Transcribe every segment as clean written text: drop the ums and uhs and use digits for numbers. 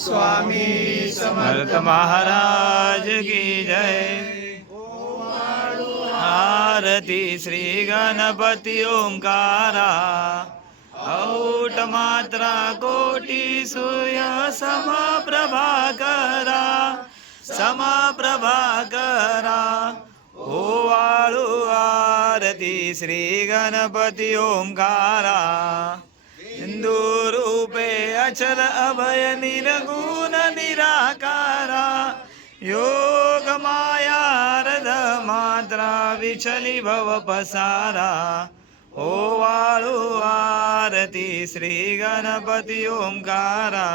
स्वामी समर्थ महाराज की जय। आरती श्री गणपति ओंकारा। औट मात्रा कोटि सूर्य समप्रभाकरा। समप्रभाकरा ओवाळू आरती श्री गणपति ओंकारा। हिंदू रूपे अचल अभय निर्गुण निराकारा। योग माया रद मात्रा विचली भव पसारा। ओवाळू आरती श्री गणपति ओंकारा।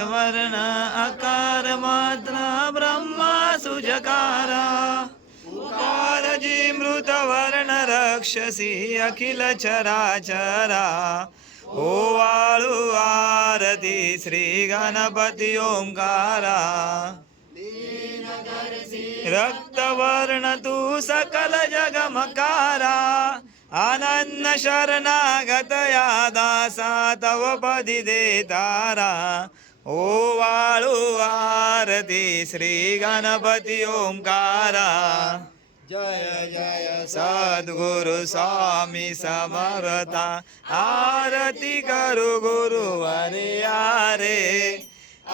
वर्ण आकार मात्रा ब्रह्मा सुजकारा। उकारजी मृत वर्ण रक्षसी अखिल चराचरा। ओवाळू आरती श्री गणपति ओंकारा। रक्तवर्ण तू सकल जगमकारा। आनंद शरणागत या दासा तव पदी देतारा। ओवाळू आरती श्री गणपति ओंकारा। जय जय सद्गुरु स्वामी समर्था। आरती करू गुरुवारे आरे।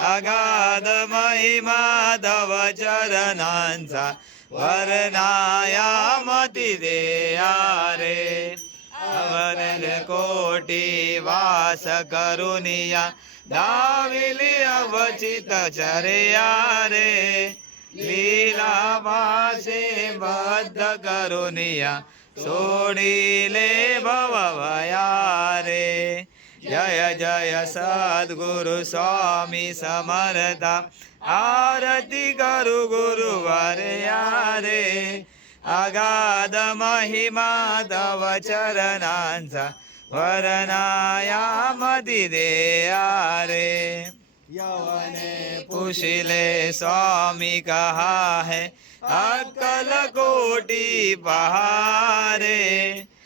अगाध महिमा तव चरणांचा वर्णाया मती दे आरे। अवनल कोटी वास करुनिया दाविली अवचित चर्या रे। लीला वासे बद्ध करुनिया सोडिले भवया रे। जय जय सद्गुरु स्वामी समर्था। आरती करू गुरुवारे आरे। अगाध महिमा तव चरणांचा वर्णाया मती दे आरे। यवने पुशिले स्वामी कहा है अक्कल कोटि पहारे।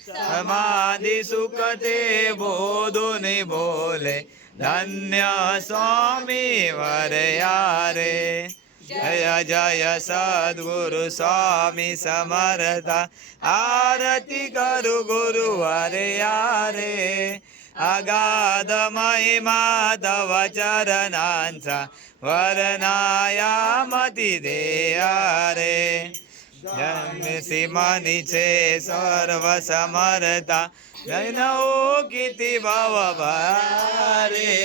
समाधि सुखते बोधुनि बोले धन्य स्वामी वरयारे। जय जय सद्गुरु स्वामी समर्था। आरती करू गुरुवारे आरे। अगाध महिमा तव चरणांचा वर्णाया मती दे आरे। जन्मसी मनीचे सर्व समर्था। जैनौ किती भव भारे।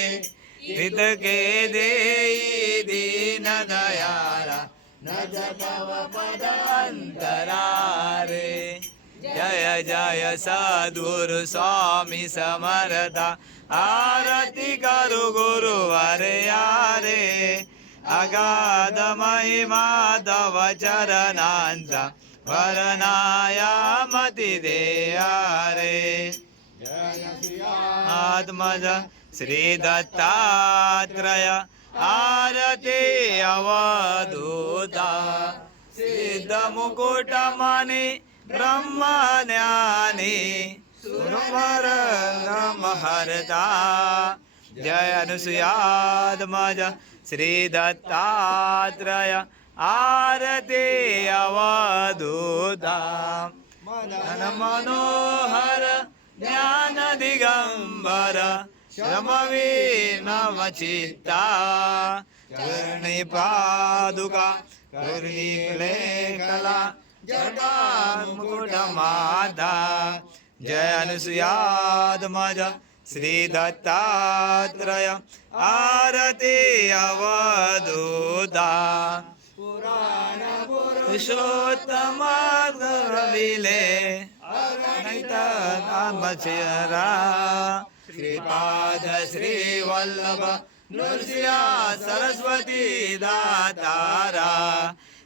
हृदके देई दीन दयाला न जगव पदांतरा रे। जय जय सद्गुरु स्वामी समर्था। आरती करू गुरुवारे आरे। अगाध महिमा तव चरणांचा वर्णाया मती दे आरे। आत्मज श्री दत्तात्रय। आरती अवधूता। सिद्ध मुकुट मणि ब्रह्मज्ञानी सुरमहर्ता। जय अनुसुयात्मज श्री दत्तात्रय। आरती अवधूता। मन मनोहर ज्ञान दिगंबर श्रमवीनमचित्ता। कर्णी पादुका कर्णी कला जटा मुकुट माता। जय अनुसुयात्मज श्री दत्तात्रय। आरती अवधूता। पुरुषोत्तम रविले अगणित नामचरा। श्रीपाद श्री वल्लभ नृसिंह सरस्वती दातारा।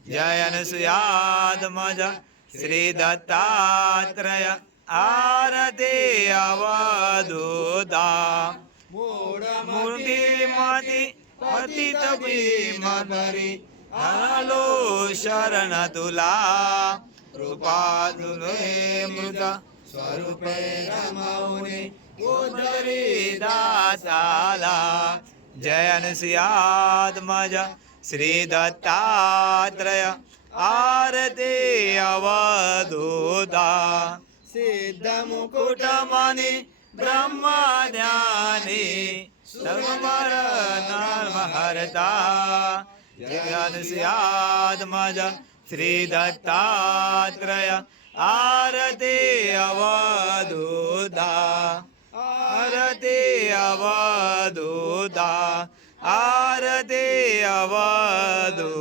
जय अनुसुयात्मज श्री दत्तात्रय। आरती अवधूता। मूर्ति मति पतित भीमधरी। आलो शरण तुला। कृपा तुले मृत स्वरूपे रमौनी उद्धरी दासाला। जय अनुसुयात्मज श्री दत्तात्रेय आरती अवधूता सिद्ध मुकुट कुटमणि ब्रह्मज्ञानी सर्वमरणहर्ता जय अनुसुयात्मज श्री दत्तात्रेय आरती अवधूता आरती अवधूता आरती अवधूता।